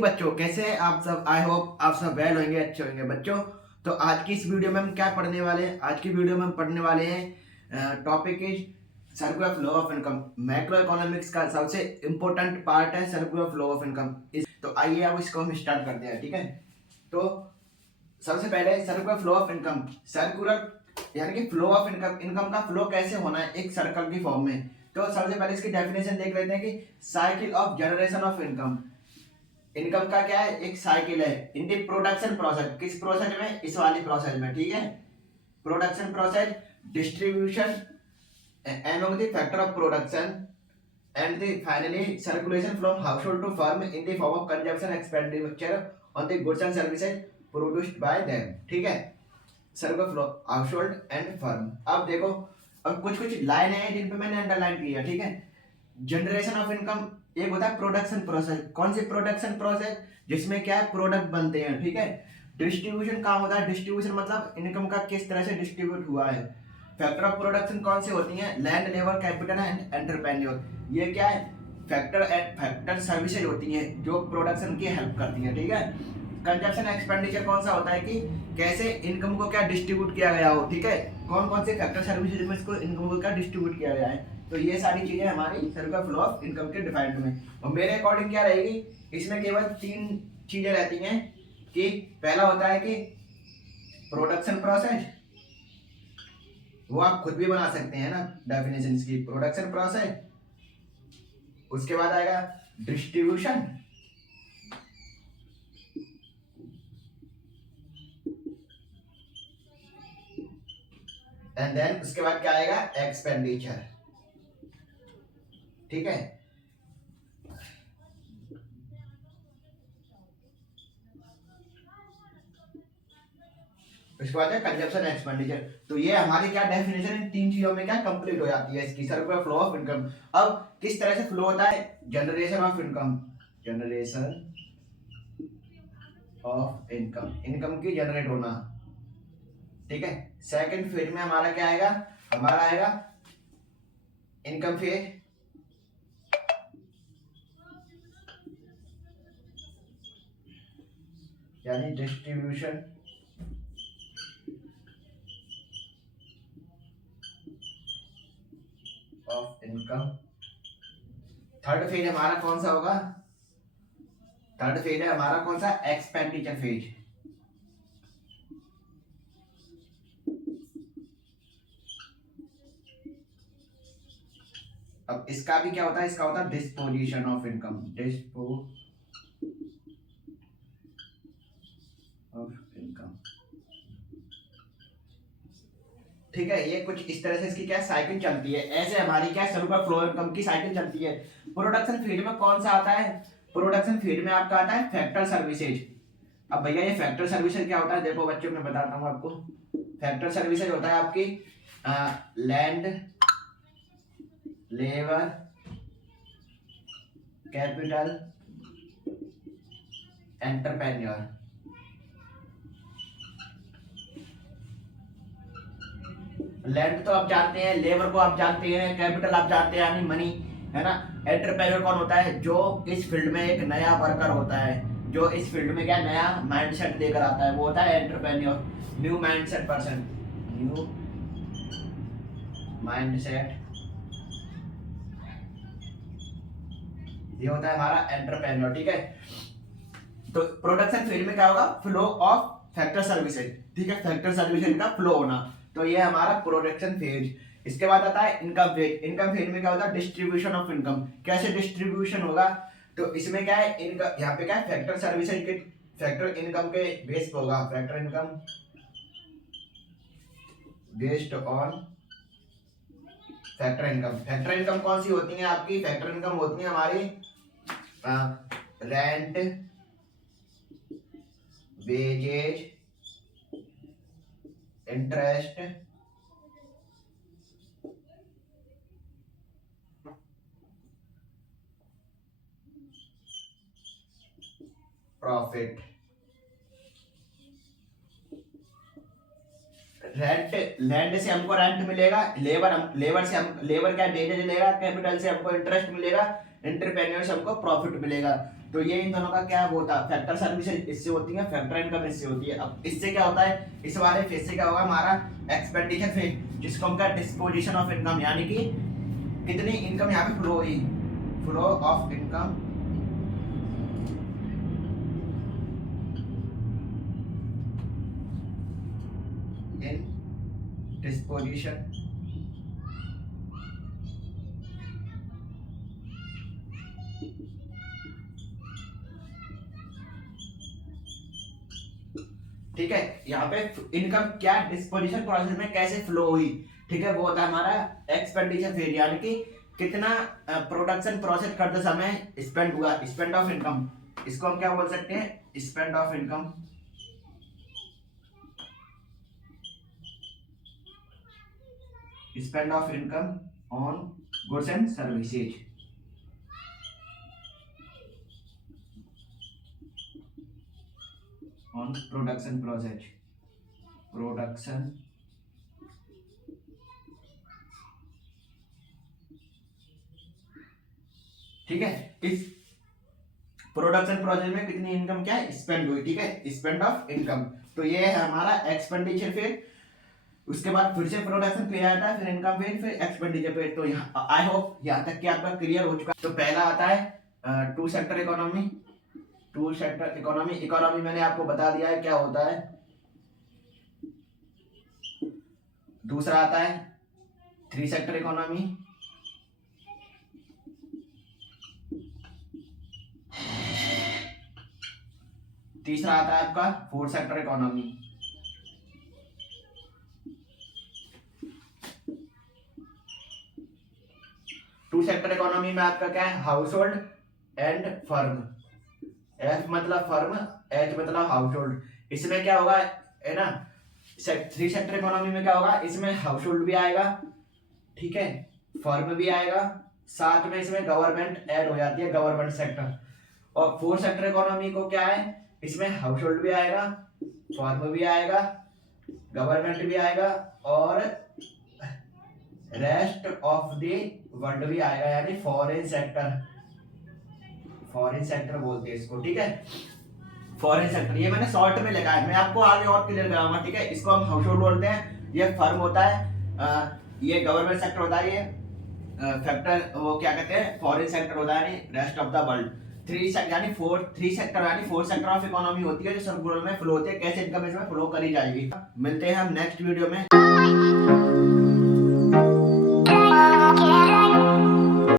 Morning बच्चों, कैसे हैं आप सब। आई होप आप सब वेल होंगे, अच्छे होंगे बच्चों। तो आज की इस वीडियो में हम क्या पढ़ने वाले हैं, आज की वीडियो में हम पढ़ने वाले हैं topic is circular flow of income. Macro economics का सबसे इंपॉर्टेंट पार्ट है सर्कुलर फ्लो ऑफ इनकम। तो आइए अब इसको हम स्टार्ट करते हैं, ठीक है। तो सबसे पहले circular flow of income, circular यानी कि फ्लो ऑफ इनकम, इनकम का फ्लो कैसे होना है एक सर्कल की फॉर्म में। तो सबसे पहले इसकी डेफिनेशन देख लेते हैं कि cycle of generation of income. Income का क्या है, एक साइकिल है इन दी प्रोडक्शन प्रोसेस। किस प्रोसेस में, इस वाली प्रोसेस में, ठीक है। Production process, distribution among the factor of production and the finally circulation from household to firm in the form of consumption expenditure on the goods and services produced by them, ठीक है। Circular flow household and firm. अब देखो, अब कुछ कुछ line है जिन पे मैंने अंडरलाइन किया, ठीक है। जनरेशन ऑफ इनकम, एक होता है प्रोडक्शन प्रोसेस। कौन सी प्रोडक्शन प्रोसेस, जिसमें क्या है, प्रोडक्ट बनते हैं, ठीक है। डिस्ट्रीब्यूशन काम होता है, डिस्ट्रीब्यूशन मतलब इनकम का किस तरह से डिस्ट्रीब्यूट हुआ है। फैक्टर ऑफ प्रोडक्शन कौन सी होती है, land, labour, capital and entrepreneur. ये क्या है, फैक्टर सर्विसेज होती हैं जो प्रोडक्शन की हेल्प करती हैं, ठीक है। कंजप्शन एक्सपेंडिचर कौन सा होता है कि कैसे इनकम को क्या डिस्ट्रीब्यूट किया गया हो, ठीक है। कौन कौन से फैक्टर सर्विसेज में इसको इनकम को क्या डिस्ट्रीब्यूट किया गया है। तो ये सारी चीजें हमारी सर्कुलर फ्लो ऑफ इनकम के डिफाइंड में। और मेरे अकॉर्डिंग क्या रहेगी, इसमें केवल 3 चीजें रहती हैं कि पहला होता है कि प्रोडक्शन प्रोसेस, वो आप खुद भी बना सकते हैं ना डेफिनेशन की, प्रोडक्शन प्रोसेस। उसके बाद आएगा डिस्ट्रीब्यूशन, एंड देन उसके बाद क्या आएगा, एक्सपेंडिचर, ठीक है। उसके बाद है कंजप्शन एक्सपेंडिचर। तो ये हमारी क्या डेफिनेशन इन 3 चीजों में क्या कंप्लीट हो जाती है इसकी सर्कुलर फ्लो ऑफ इनकम। अब किस तरह से फ्लो होता है, generation of income, generation of income, income की जनरेट होना, ठीक है। सेकंड फेज में हमारा क्या आएगा, हमारा आएगा इनकम फेज, यानी distribution of income. Third phase हमारा कौन सा होगा, थर्ड फेज है हमारा कौन सा, एक्सपेंडिचर फेज। अब इसका भी क्या होता है, इसका होता है disposition of income, dispo of income, ठीक है। ये कुछ इस तरह से इसकी क्या साइकिल चलती है। ऐसे हमारी क्या सर्कुलर फ्लो इनकम की साइकिल चलती है। प्रोडक्शन फील्ड में कौन सा आता है, प्रोडक्शन फील्ड में आपका आता है फैक्टर सर्विसेज। अब भैया ये फैक्टर सर्विसेज क्या होता है, देखो बच्चों मैं बताता हूँ आपको। फैक्टर सर्विसेज होता है आपकी land, labour, capital, entrepreneur. Land तो आप जानते हैं, लेबर को आप जानते हैं, कैपिटल आप जानते हैं यानी मनी, है ना। एंटरप्रेन्योर कौन होता है, जो इस फील्ड में एक नया वर्कर होता है, जो इस फील्ड में क्या नया माइंडसेट लेकर आता है, वो होता है entrepreneur, new mindset person, new mindset, ये होता है हमारा एंटरप्रेन्योर, ठीक है। तो प्रोडक्शन फील्ड में क्या होगा, फ्लो ऑफ फैक्टर सर्विसेज, ठीक है, फैक्टर सर्विसेज का फ्लो होना। तो ये हमारा प्रोडक्शन फेज। इसके बाद आता है इनकम फेज। इनकम फेज में क्या होता है, डिस्ट्रीब्यूशन ऑफ इनकम। कैसे डिस्ट्रीब्यूशन होगा, तो इसमें क्या है, इनकम यहाँ पे क्या है, फैक्टर सर्विसेज के, फैक्टर इनकम के बेस पे होगा, factor income based on factor income. Factor income कौन सी होती है आपकी, फैक्टर इनकम होती है हमारी rent, wages, interest, profit. Rent, land से हमको रेंट मिलेगा, लेबर से हम लेबर क्या वेजेज मिलेगा, कैपिटल से हमको इंटरेस्ट मिलेगा, एंटरप्रेन्योर से हमको प्रॉफिट मिलेगा। तो ये इन दोनों का क्या होता है, फैक्टर सर्विसेज इससे होती है, फैक्टर इनकम इससे होती है। अब इससे क्या होता है, इस वाले फेज से क्या होगा हमारा एक्सपेंडिचर फेज, जिसको हम कहते हैं डिस्पोजिशन ऑफ इनकम, यानी कि कितनी इनकम यहाँ पे फ्लो हुई, flow of income in disposition ठीक है। यहाँ पे इनकम क्या डिस्पोजिशन प्रोसेस में कैसे फ्लो हुई, ठीक है, वो होता है हमारा एक्सपेंडिचर फेज, यानी कि कितना प्रोडक्शन प्रोसेस करते समय स्पेंड हुआ, स्पेंड ऑफ इनकम, इसको हम क्या बोल सकते हैं, spend of income, spend of income on goods and services. On production process, production ठीक है। इस प्रोडक्शन प्रोसेस में कितनी इनकम क्या है स्पेंड हुई, ठीक है, स्पेंड ऑफ इनकम। तो ये है हमारा एक्सपेंडिचर फेज, उसके बाद फिर से प्रोडक्शन फेज आता है, फिर इनकम फेज, फिर एक्सपेंडिचर फेज। तो यहाँ आई होप यहाँ तक कि आपका क्लियर हो चुका। तो पहला आता है two sector economy, two sector economy, economy मैंने आपको बता दिया है क्या होता है। दूसरा आता है थ्री सेक्टर इकोनॉमी, तीसरा आता है आपका four sector economy, two sector economy में आपका क्या है, household and firm, F मतलब फर्म, एच मतलब हाउस होल्ड। इसमें क्या होगा है ना, थ्री सेक्टर इकोनॉमी में क्या होगा, इसमें हाउस होल्ड भी आएगा, ठीक है, फर्म भी आएगा, साथ में इसमें गवर्नमेंट ऐड हो जाती है, गवर्नमेंट सेक्टर। और फोर सेक्टर इकोनॉमी को क्या है, इसमें हाउस होल्ड भी आएगा, फर्म भी आएगा, गवर्नमेंट भी आएगा, और रेस्ट ऑफ द वर्ल्ड भी आएगा, यानी फॉरेन सेक्टर, फॉरेन सेक्टर बोलते हैं इसको, ठीक है, फॉरेन सेक्टर। ये मैंने शॉर्ट में लिखा है, मैं आपको आगे और क्लियर कराऊंगा, ठीक है। इसको हम हाउस होल्ड बोलते हैं, ये फर्म होता है, ये गवर्नमेंट सेक्टर होता है, ये फैक्टर वो क्या कहते हैं, फॉरेन सेक्टर होता है, यानी rest of the world. Three यानी थ्री सेक्टर यानी फोर सेक्टर ऑफ इकोनॉमी होती है, जो सब में फ्लो होती है, कैसे इनकम इसमें फ्लो करी जाएगी। मिलते हैं हम नेक्स्ट वीडियो में।